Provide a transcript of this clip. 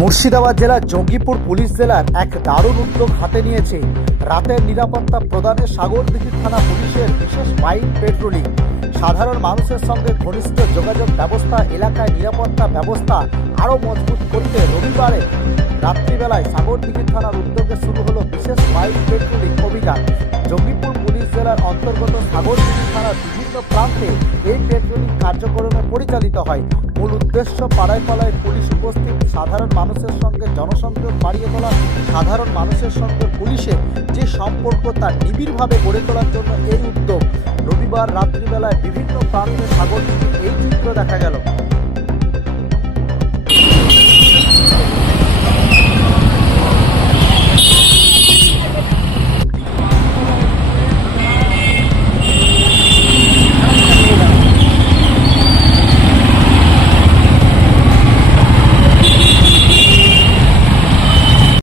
মুর্শিদাবাদ জেলার জঙ্গিপুর পুলিশ জেলার এক দারুণ উদ্যোগ হাতে নিয়েছে। রাতের নিরাপত্তা প্রদানে সাগরদিঘি থানা পুলিশের বিশেষ বাইক পেট্রোলিং, সাধারণ মানুষের সঙ্গে ঘনিষ্ঠ যোগাযোগ ব্যবস্থা, এলাকায় নিরাপত্তা ব্যবস্থা আরও মজবুত করতে রবিবারে রাত্রিবেলায় সাগরদিঘি থানার উদ্যোগে শুরু হলো বিশেষ বাইক পেট্রোলিং অভিযান। জঙ্গিপুর পুলিশ জেলার অন্তর্গত সাগরদিঘি থানার বিভিন্ন প্রান্তে এই পেট্রোলিং কার্যক্রমে পরিচালিত হয়। মূল উদ্দেশ্য পাড়ায় পাড়ায় পুলিশ উপস্থিত, সাধারণ মানুষের সঙ্গে জনসংযোগ বাড়িয়ে তোলা, সাধারণ মানুষের সঙ্গে পুলিশের যে সম্পর্ক তা নিবিড়ভাবে গড়ে তোলার জন্য এই উদ্যোগ। রবিবার রাত্রিবেলায় বিভিন্ন প্রান্তে সাগরদিঘির এই চিত্র দেখা গেল।